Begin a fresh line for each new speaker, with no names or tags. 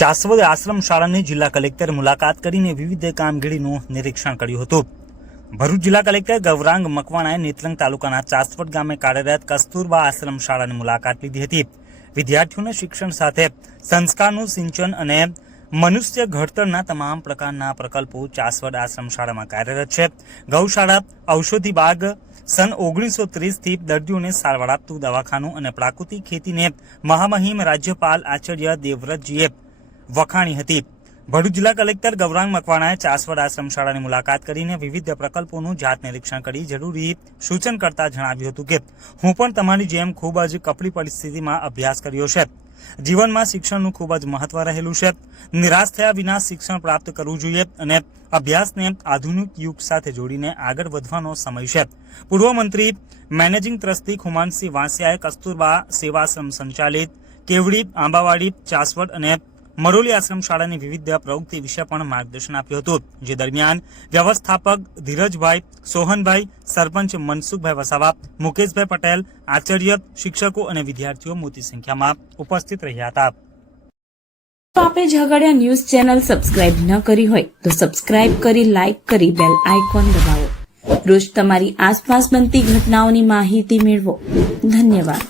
ચાસવદ આશ્રમ શાળાની જિલ્લા કલેક્ટર મુલાકાત કરીને વિવિધ કામગીરીનું નિરીક્ષણ કર્યું હતું. ભરૂચ જિલ્લા કલેક્ટર ગૌરાંગ મકવાણાએ નેત્રંગ તાલુકાના ચાસવડ ગામે કાર્યરત કસ્તુરબા આશ્રમ શાળાની મુલાકાત લીધી હતી. વિદ્યાર્થીઓને શિક્ષણ સાથે સંસ્કારનું સિંચન અને મનુષ્ય ઘડતરના તમામ પ્રકારના પ્રકલ્પો ચાસવડ આશ્રમ શાળામાં કાર્યરત છે. ગૌશાળા, ઔષધિ બાગ, સન ઓગણીસો ત્રીસથી દર્દીઓને સારવાર આપતું દવાખાનું અને પ્રાકૃતિક ખેતીને મહામહિમ રાજ્યપાલ આચાર્ય દેવવ્રતજીએ વખાણી હતી. ભરૂચ જિલ્લા કલેક્ટર ગૌરાંગ મકવાણાએ ચાસવડ આશ્રમ શાળાની મુલાકાત કરીને વિવિધ પ્રકલ્પોનું જાત નિરીક્ષણ કરી જરૂરી સૂચન કરતા જણાવ્યું હતું કે, હું પણ તમારી જેમ ખૂબ જ કપરી પરિસ્થિતિમાં અભ્યાસ કર્યો છે. જીવનમાં શિક્ષણનું ખૂબ જ મહત્વ રહેલું છે. નિરાશ થયા વિના શિક્ષણ પ્રાપ્ત કરવું જોઈએ અને અભ્યાસને આધુનિક યુગ સાથે જોડીને આગળ વધવાનો સમય છે. પૂર્વ મંત્રી મેનેજિંગ ટ્રસ્ટી ખુમાનસિંહ વાંસિયાએ કસ્તુરબા સેવાશ્રમ સંચાલિત કેવડી, આંબાવાડી, ચાસવડ અને મરોલી આશ્રમ શાળાની વિવિધ પ્રવૃત્તિ વિશે પણ માર્ગદર્શન આપ્યું હતું, જે દરમિયાન વ્યવસ્થાપક ધીરજભાઈ સોહનભાઈ, સરપંચ મનસુખભાઈ વસાવા, મુકેશભાઈ પટેલ, આચાર્ય, શિક્ષકો અને વિદ્યાર્થીઓ મોટી સંખ્યામાં ઉપસ્થિત રહ્યા હતા.
તો આપે ઝઘડિયા ન્યૂઝ ચેનલ સબસ્ક્રાઇબ ન કરી હોય તો સબસ્ક્રાઇબ કરી, લાઇક કરી, બેલ આઇકોન દબાવો. રોજ તમારી આસપાસ બનતી ઘટનાઓની માહિતી મેળવો. ધન્યવાદ.